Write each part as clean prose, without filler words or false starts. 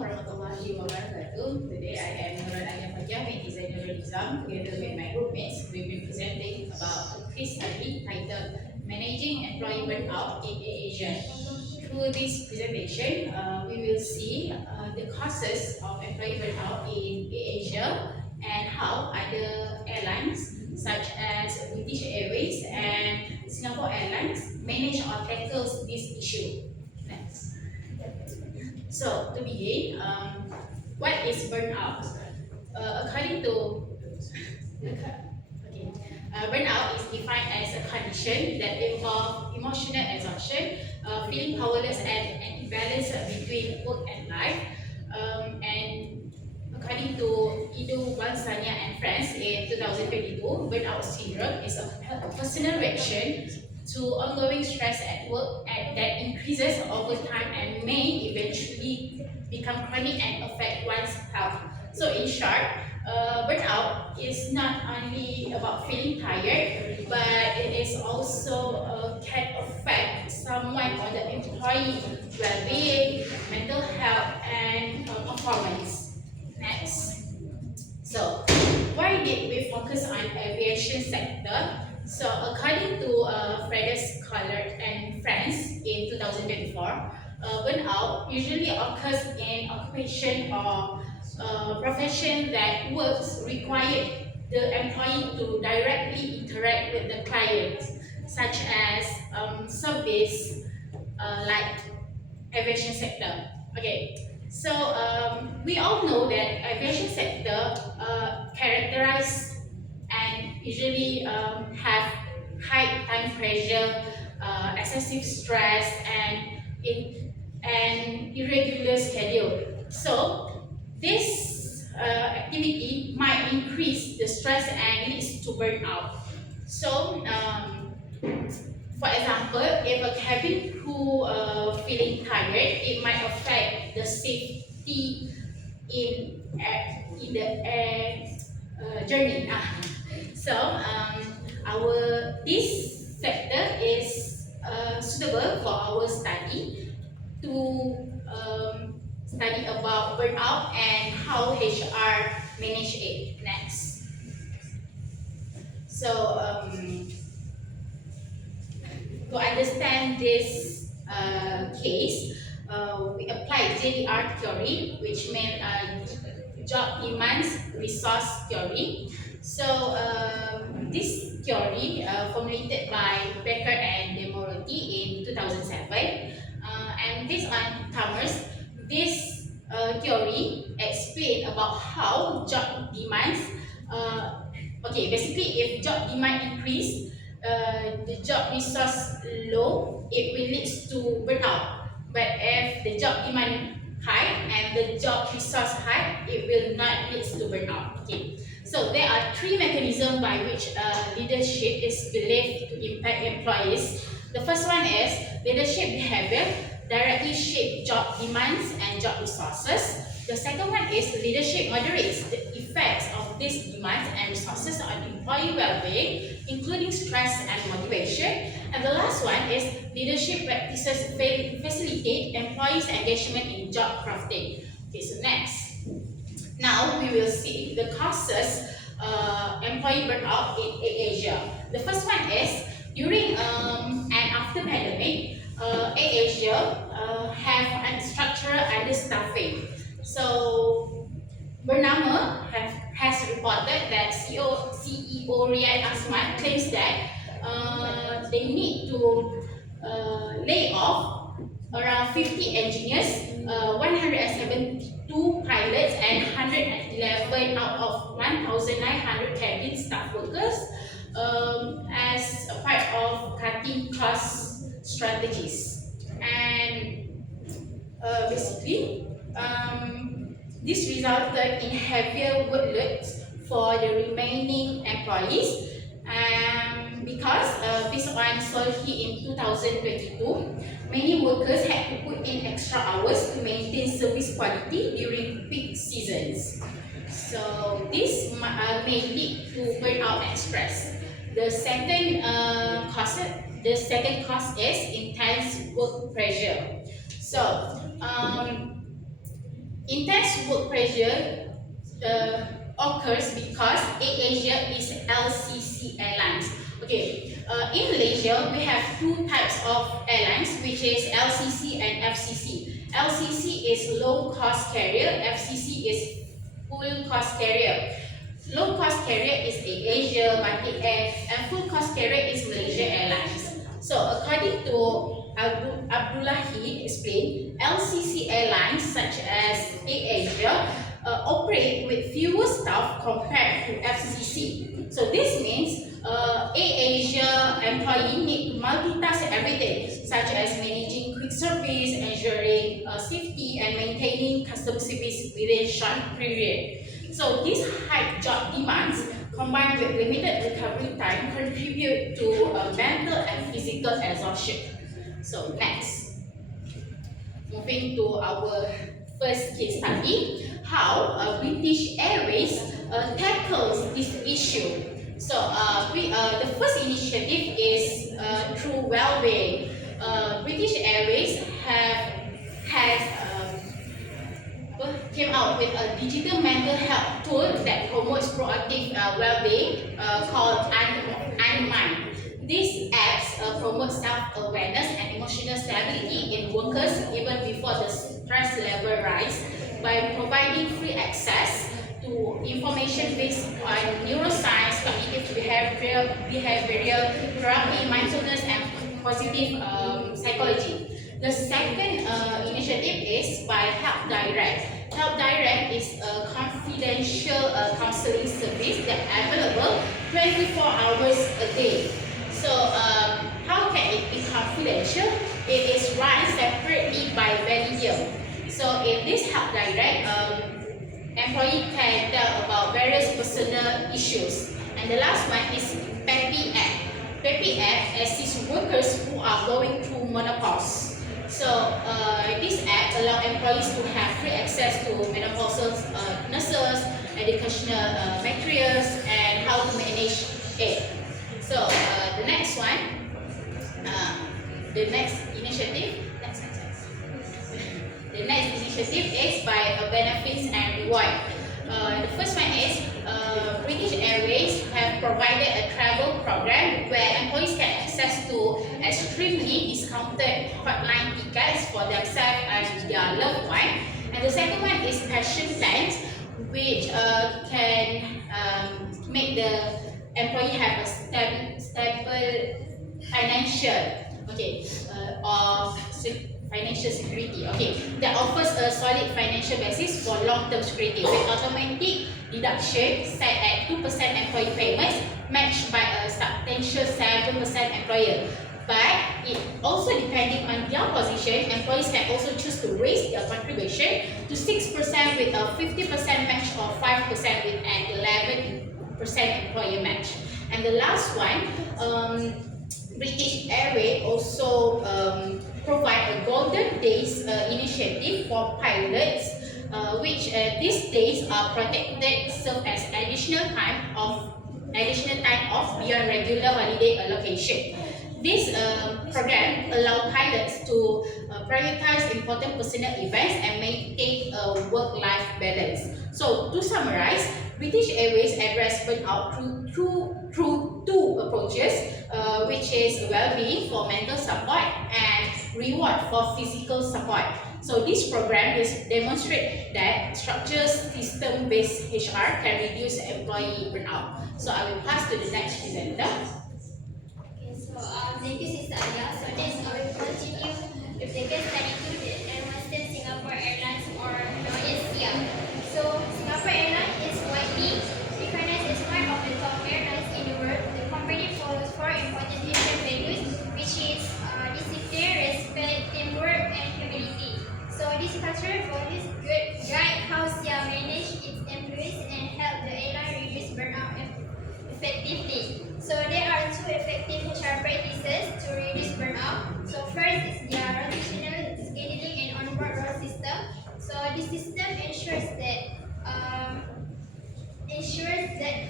warahmatullahi wabarakatuh. Today I am Nurul Fathiah with Zainurul Nizam. Together with my groupmates, we'll be presenting about a case study titled Managing Employee Burnout in Airasia. Through this presentation, we will see the causes of employee burnout in Airasia and how other airlines such as British Airways and Singapore Airlines manage or tackles this issue. Next. So to begin, what is burnout? According to burnout is defined as a condition that involves emotional exhaustion, feeling powerless and an imbalance between work and life. And according to Aiedil, and friends in 2022, burnout syndrome is a personal reaction to ongoing stress at work and that increases over time and may eventually become chronic and affect one's health. So in short, burnout is not only about feeling tired, but it is also can affect someone or the employee well-being, mental health, and performance. Next. So, why did we focus on aviation sector? So, according to Fred's Scholar and Friends in 2024, burnout usually occurs in occupation or profession that works require the employee to directly interact with the client, such as service like aviation sector. Okay, so we all know that aviation sector characterized and usually have high time pressure, excessive stress, and irregular schedule. So this activity might increase the stress and leads to burnout. So for example, if a cabin crew feeling tired, it might affect the safety in the air journey. So this sector is suitable for our study to study about burnout and how HR manage it. Next. So to understand this case, we applied JDR theory, which meant job demands resource theory. So this theory formulated by Becker and Demoroti in 2007, and based on Thomas, this theory explained about how job demands. Basically, if job demand increase, the job resource low, it will lead to burnout. But if the job demand high and the job resource high, it will not lead to burnout. Okay. So there are three mechanisms by which leadership is believed to impact employees. The first one is leadership behavior directly shape job demands and job resources. The second one is leadership moderates the effects of these demands and resources on employee well-being, including stress and motivation. And the last one is leadership practices facilitate employees' engagement in job crafting. Okay, so next. Now we will see the causes employee burnout in Asia. The first one is during and after pandemic, Asia have unstructured understaffing. So Bernama has reported that CEO Riyad Asman claims that they need to lay off around 50 engineers, 172 pilots, and 111 out of 1,900 cabin staff workers as a part of cutting cost strategies. And basically, this resulted in heavier workloads for the remaining employees. Because based on Solhi in 2022, many workers had to put in extra hours to maintain service quality during peak seasons. So this may lead to burnout and stress. The second cause is intense work pressure. So Intense work pressure occurs because Airasia is LCC airlines. Okay, in Malaysia we have two types of airlines, which is LCC and FCC. LCC is low cost carrier, FCC is full cost carrier. Low cost carrier is Airasia, Binti Air, and full cost carrier is Malaysia Airlines. So according to Abdullahi explained, LCC airlines such as Airasia operate with fewer staff compared to FCC. So this means Airasia employee need to multitask everything, such as managing quick service, ensuring safety, and maintaining customer service within short period. So these high job demands combined with limited recovery time contribute to mental and physical exhaustion. So next, moving to our first case study, how British Airways tackles this issue. So the first initiative is through well-being. British Airways came out with a digital mental health tool that promotes proactive well-being called Mind. These apps promote self-awareness and emotional stability in workers even before the stress level rise by providing free access to information based on neuroscience, cognitive behavioral therapy, mindfulness, and positive psychology. The second initiative is by Help Direct. Help Direct is a confidential counseling service that is available 24 hours a day. So how can it be confidential? It is run separately by Validum. So in this Help Direct, employee can tell about various personal issues. And the last one is Peppy App. Peppy App assists workers who are going through menopause. So this app allows employees to have free access to menopausal nurses, educational materials, and how to manage it. So the next one, the next initiative is by benefits and reward. The first one is British Airways have provided a travel program where employees can access to extremely discounted hotline tickets for themselves and their loved one. And the second one is passion plans, which can make the employee have a stable financial security, that offers a solid financial basis for long-term security with automatic deduction set at 2% employee payments matched by a substantial 7% employer. But it also depending on their position, employees can also choose to raise their contribution to 6% with a 50% match or 5% with an 11% employer match. And the last one, British Airways also provide a Golden Days initiative for pilots, which these days are protected, serve as additional time off beyond regular holiday allocation. This program allows pilots to prioritize important personal events and maintain a work-life balance. So to summarize, British Airways address burnout through two approaches, which is well-being for mental support and reward for physical support. So this program demonstrates that structured system-based HR can reduce employee burnout. So I will pass to the next presenter. Thank you, Sister Alya. So next, I will continue with the case study to the Western Singapore Airlines, or known as SIA. So Singapore Airlines is widely recognized as one of the top airlines in the world. The company follows four important Asian values, which is discipline, respect, teamwork, and humility. So these cultural values guide how SIA manage its employees and help the airline reduce burnout effectively. So there are two effective HR practices to reduce burnout. So first is their rotational scheduling and onboard role system. So this system ensures that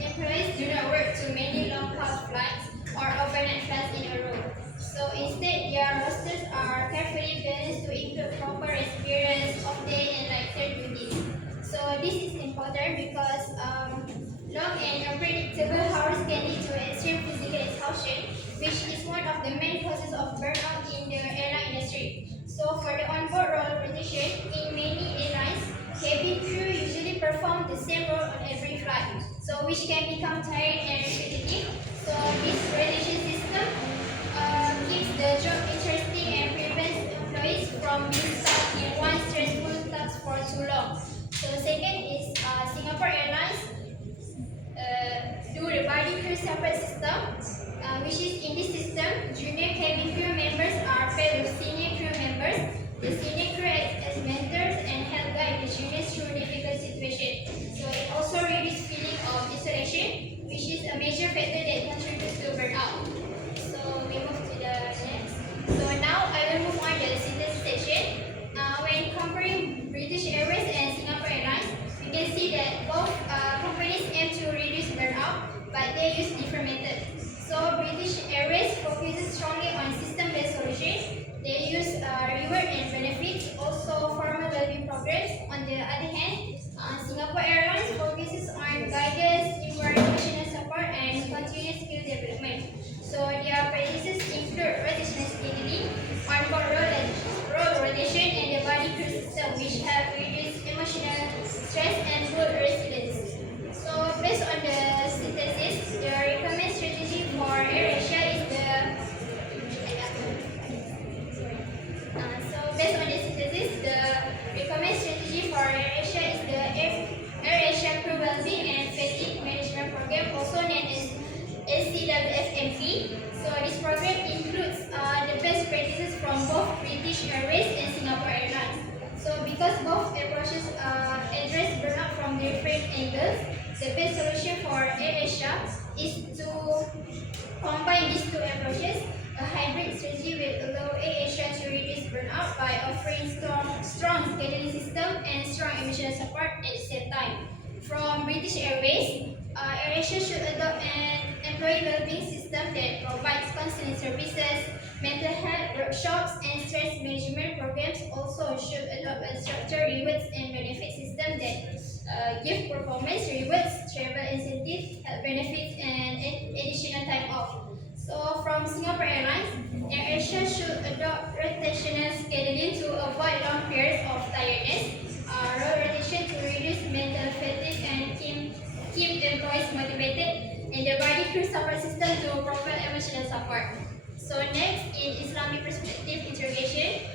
employees do not work too many long-haul flights or overnight flights in a row. So instead, their rosters are carefully balanced to include proper experience, off-day, and lighter duties. important because long and unpredictable hours can lead to extreme physical exhaustion, which is one of the main causes of burnout in the airline industry. So for the onboard role rotation, in many airlines, cabin crew usually perform the same role on every flight, so which can become tired and repetitive. So this rotation system keeps the job interesting and prevents employees from being stuck in one stressful task for too long. So second is Singapore Airlines do the body crew separate system, which is in this system, junior cabin crew members are paired with senior crew members. The senior crew acts as mentors and help guide the juniors through difficult situations. So it also reduces feeling of isolation, which is a major factor that contributes to burnout. So we move to the next. So now I will move on to the synthesis section. When comparing British Airways and Singapore Airlines, we can see that both companies aim to reduce burnout, but they use different methods. So British Airways focuses strongly on system-based solutions. They use reward and benefits, also formal well-being programs. On the other hand, Singapore Airlines focuses on guidance, teamwork, emotional support, and continuous skill development. So their practices include rotational scheduling, onboard role rotation, and the body crew system, which have reduced emotional stress and build resilience. So based on the synthesis, the recommended strategy for Airasia is the based on the synthesis, the recommended strategy for Airasia is the Airasia Crew Wellbeing and Fatigue Management Program, also known as SCWFMP. So this program includes the best practices from both British Airways and Singapore Airlines. So because both approaches address burnout from different angles, the best solution for Airasia is to combine these two approaches. A hybrid strategy will allow Airasia to reduce burnout by offering strong scheduling system and strong emotional support at the same time. From British Airways, Airasia should adopt an employee well-being system that provides counseling services, mental health workshops, and stress management programs. Also should adopt a structured rewards and benefit system that give performance rewards, travel incentives, health benefits, and additional time off. So from Singapore Airlines, AirAsia should adopt rotational scheduling to avoid long periods of tiredness, role rotation to reduce mental fatigue and keep employees motivated, and the body crew support system to provide emotional support. So next, in Islamic perspective interrogation,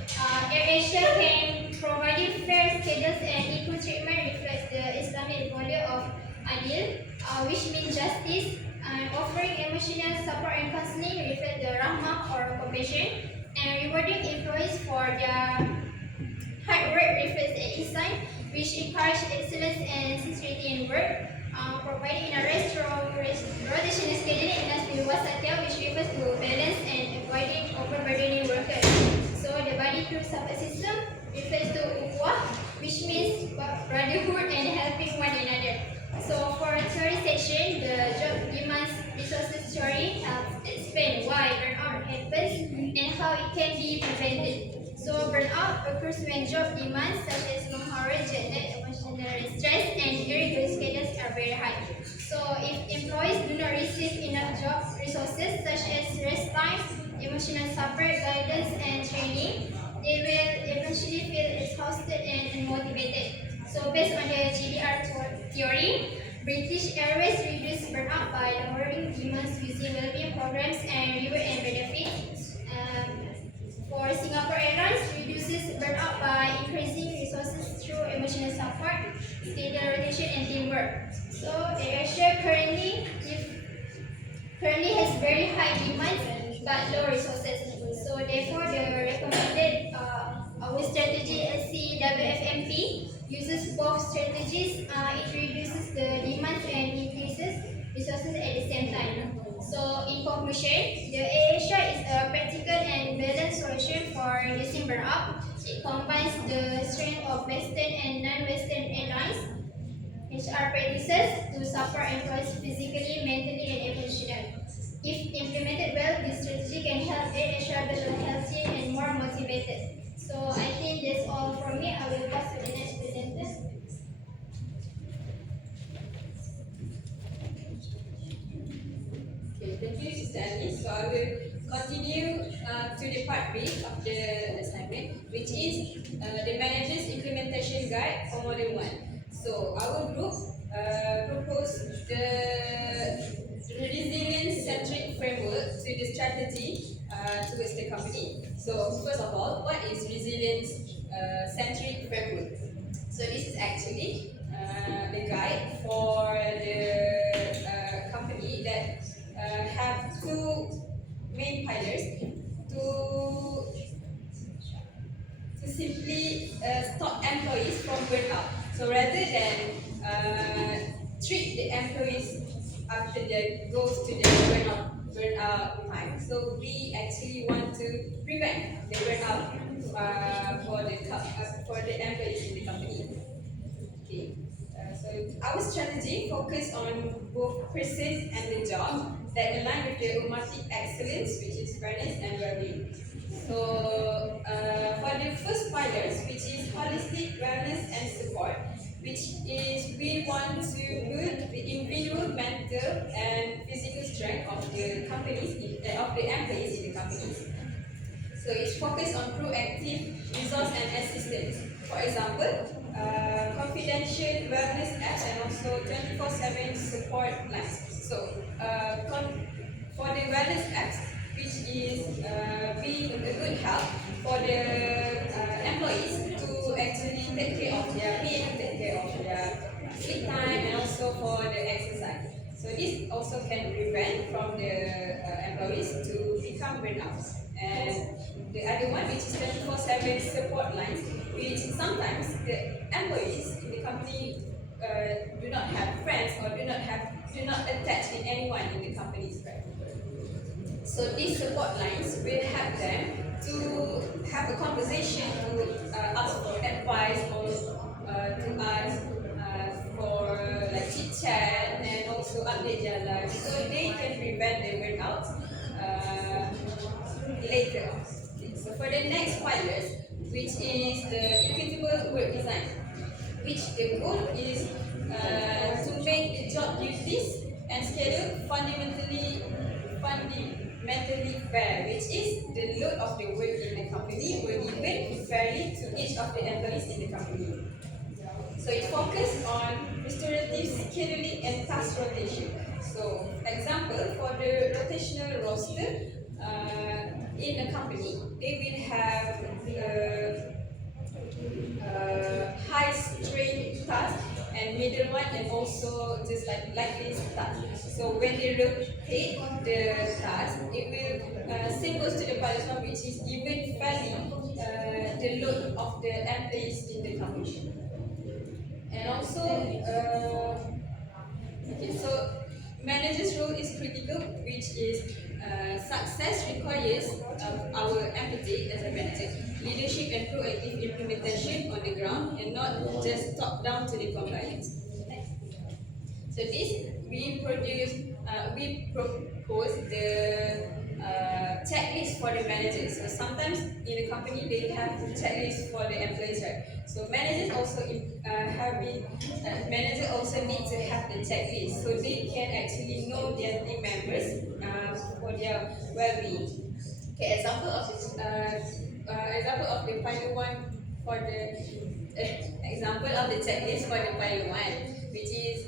AirAsia can provide fair schedules and equal treatment reflects the Islamic value of Aiedil, which means justice, and offering emotional support and counseling reflect the rahmah or compassion, and rewarding employees for their hard work reflects the ihsan, which encourage excellence and sincerity in work. Providing a rotational scheduling in Fathiah, which refers to balance and avoiding overburdening workers. So the body crew support system refers to ukhuwah, which means brotherhood and helping one another. So for theory section, the job demands resources theory helps explain why burnout happens and how it can be prevented. So burnout occurs when job demands such as long hours, jet lag, emotional stress, and irregular schedules are very high. So if employees do not receive enough job resources such as rest time, emotional support, guidance, and training, they will eventually feel exhausted and unmotivated. So based on the GDR theory, British Airways reduced burnout by lowering demands using well-being programs and reward and benefits. For Singapore Airlines, reduces burnout by increasing resources through emotional support, schedule rotation, and teamwork. So Airasia currently has very high demands but low resources. So therefore, the recommended our strategy SCWFMP uses both strategies. It reduces the demands and increases resources at the same time. So in conclusion, the Airasia is a practical and balanced solution for reducing burnout. It combines the strength of Western and non-Western airlines, HR practices to support employees physically, mentally, and emotionally. If implemented well, this strategy can help Airasia become healthier and more motivated. So I think that's all from me. I will pass to the next presenter. So I will continue to the part B of the assignment, which is the manager's implementation guide for model 1. So our group proposed the resilience-centric framework to the strategy towards the company. So first of all, what is resilience-centric framework? So this is actually the guide for the company that have two main pillars to simply stop employees from burnout. So rather than treat the employees after they goes to the burnout time, so we actually want to prevent the burnout for the employees in the company. Okay. So our strategy focus on both persons and the job that align with the holistic excellence, which is fairness and well-being. So for the first pillars, which is holistic wellness and support, which is we want to build the individual, mental, and physical strength of the of the employees in the companies. So it's focused on proactive resource and assistance. For example, confidential wellness apps and also 24/7 support lines. So for the wellness apps, which is being a good help for the employees to actually take care of their meal, take care of their sleep time, and also for the exercise. So this also can prevent from the employees to become burnout. And the other one, which is 24/7 support lines, which sometimes the employees in the company do not have friends or do not attach with anyone in the company's right. So these support lines will help them to have a conversation, to ask for advice or to ask for like chit chat and also update their lives, so they can prevent the burnout later on. Okay, so for the next pillars, which is the equitable work design, which the goal is to make the job duties and schedule fundamentally fair, which is the load of the work in the company will be given fairly to each of the employees in the company. So it focuses on restorative scheduling and task rotation. So, example, for the rotational roster in a company, they will have high strain task and middle one, and also just like this task. So when they rotate the task, it will same goes to the pilot one, which is even fairly the load of the employees in the company. And also, okay, so manager's role is critical, which is success requires our empathy as a manager, leadership and proactive implementation on the ground, and not just top down to the compliance. So this we propose the checklist for the managers. So sometimes in the company they have checklist for the employees, right? So managers also managers also need to have the checklist, so they can actually know their team members for their well-being. Okay, example of the final one for the example of the checklist for the final one, which is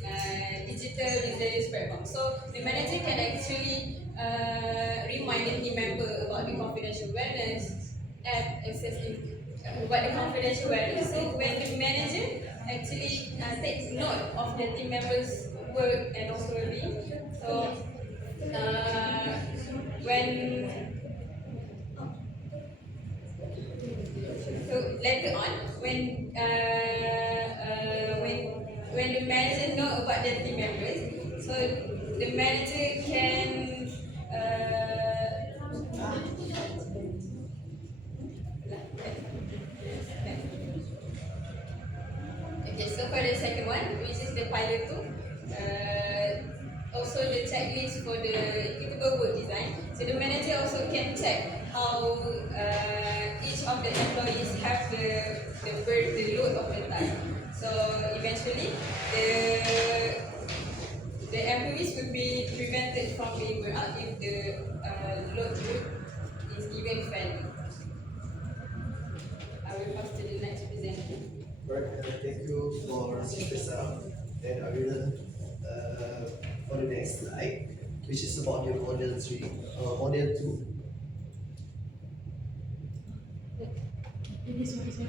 digital resilience platform. So the manager can actually remind the team member about the confidential wellness app about the confidential wellness. So when the manager actually takes note of the team members' work and also well-being, so later on, when the manager know about the team members, so the manager can okay. So for the second one, which is the pilot 2, also the checklist for the equitable work design. So the manager also can check how each of the employees have the load of the task. So eventually, the employees will be prevented from being burnout if the load group is given fairly. I will pass to the next presenter. Right, thank you for Sister Sarah. And I will for the next slide, which is about your model 3, model 2.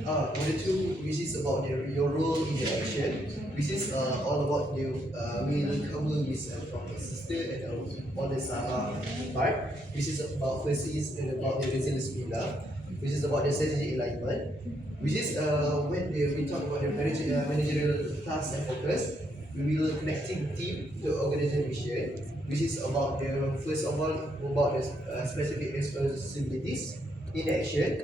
Model 2, which is about your role in the action, which is all about the, we will cover this from the sister and all the Sarah part, which is about first is about the resilience pillar, which is about the strategic alignment, which is when we talk about the managerial tasks and focus, we will connecting team to organization, which is about the first of all about the specific responsibilities in action,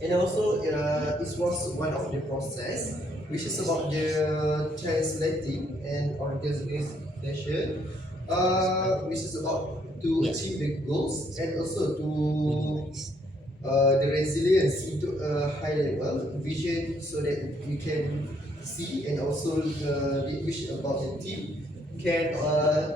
and also it was one of the process, which is about the translating and organization, which is about to achieve the goals and also to the resilience into a high level vision so that we can see and also the vision about the team can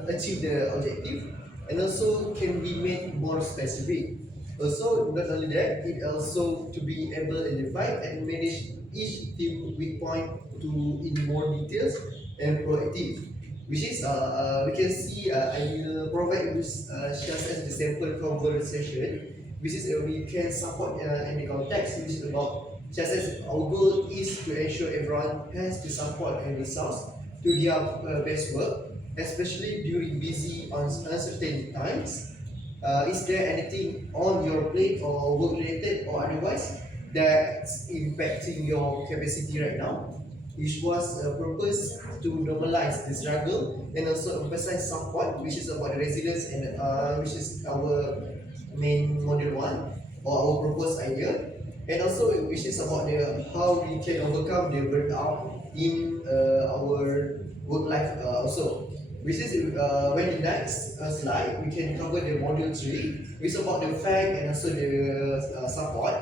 achieve the objective and also can be made more specific. Also, not only that, it also to be able to identify and manage each team weak point to in more details and proactive. Which is we can see I will provide this just as the sample conversation, which is we can support in the context which is about just as our goal is to ensure everyone has the support and resource to their best work, especially during busy uncertain times. Is there anything on your plate or work related or otherwise that's impacting your capacity right now? Which was a purpose to normalize the struggle and also emphasize support, which is about the resilience and which is our main model 1 or our proposed idea, and also which is about the how we can overcome the burnout in our work life also. Which is when the next slide we can cover the module 3, which is about the fact and also the support.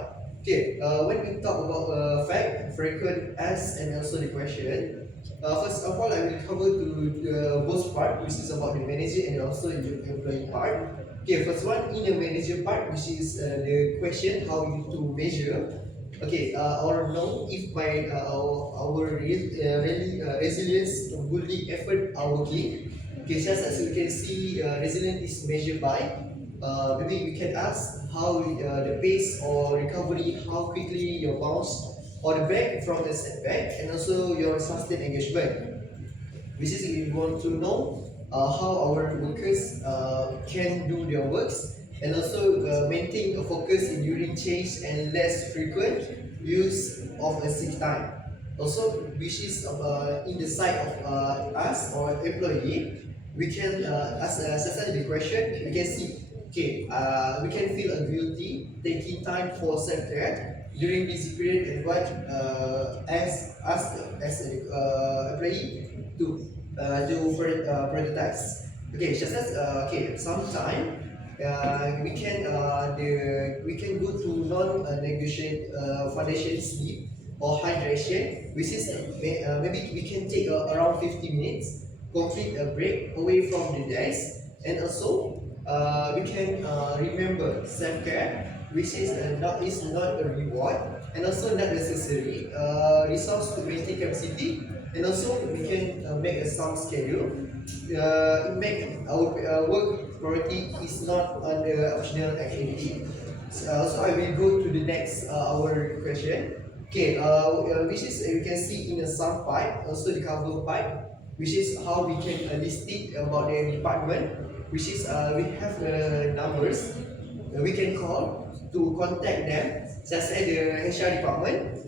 Okay, when we talk about fact, frequent ask and also the question. First of all, I will cover to both part, which is about the manager and also the employee part. Okay, first one in the manager part, which is the question how you to measure. Okay, or know if by our really resilience building effort are working. Okay, just as you can see, resilience is measured by. Maybe we can ask how the pace or recovery, how quickly you bounce or the back from the setback, and also your sustained engagement. Which is we want to know how our workers can do their works and also maintain a focus in during change and less frequent use of a sick time. Also, which is in the side of us or employee, we can ask the question. We can see, okay, we can feel guilty taking time for self-care during busy period and what as an employee to prioritize. Okay, just as okay, sometime we can go to non-negotiate foundation sleep or hydration, which is maybe we can take around 50 minutes, complete a break away from the desk, and also we can remember self-care, which is not a reward and also not necessary resource to maintain capacity, and also we can make some schedule. Make our work priority is not under optional activity. So I will go to the next our question. Okay, which is you can see in the sum part, also the cover part, which is how we can list it about the department, which is we have numbers we can call to contact them, such as the HR department.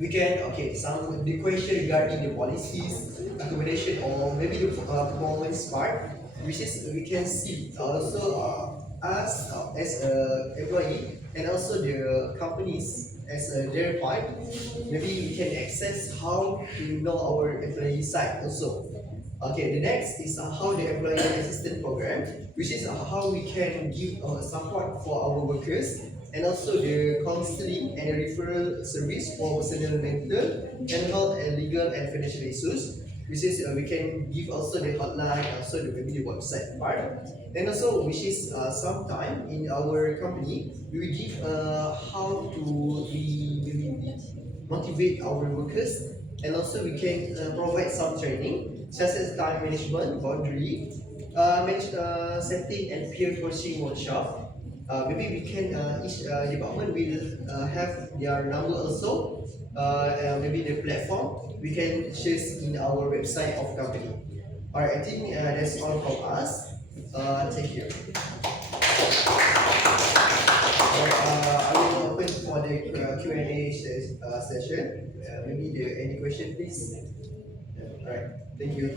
We can some the question regarding the policies, accommodation, or maybe the performance part, which is we can see also us as a employee and also the companies as their part. Maybe we can access how to know our employee side also. Okay, the next is how the employee assistance program, which is how we can give support for our workers, and also the counseling and referral service for personal, mental, health, and legal and financial issues. which is we can give also the hotline, also maybe the website part, and also which is sometime in our company we will give how to we motivate our workers, and also we can provide some training such as time management, boundary, setting and peer coaching workshop. Maybe we can each department will have their number also. Maybe the platform we can share in our website of company. Alright, I think that's all from us. Thank you. Alright, I will open for the Q&A session. Maybe any question, please. Alright, thank you.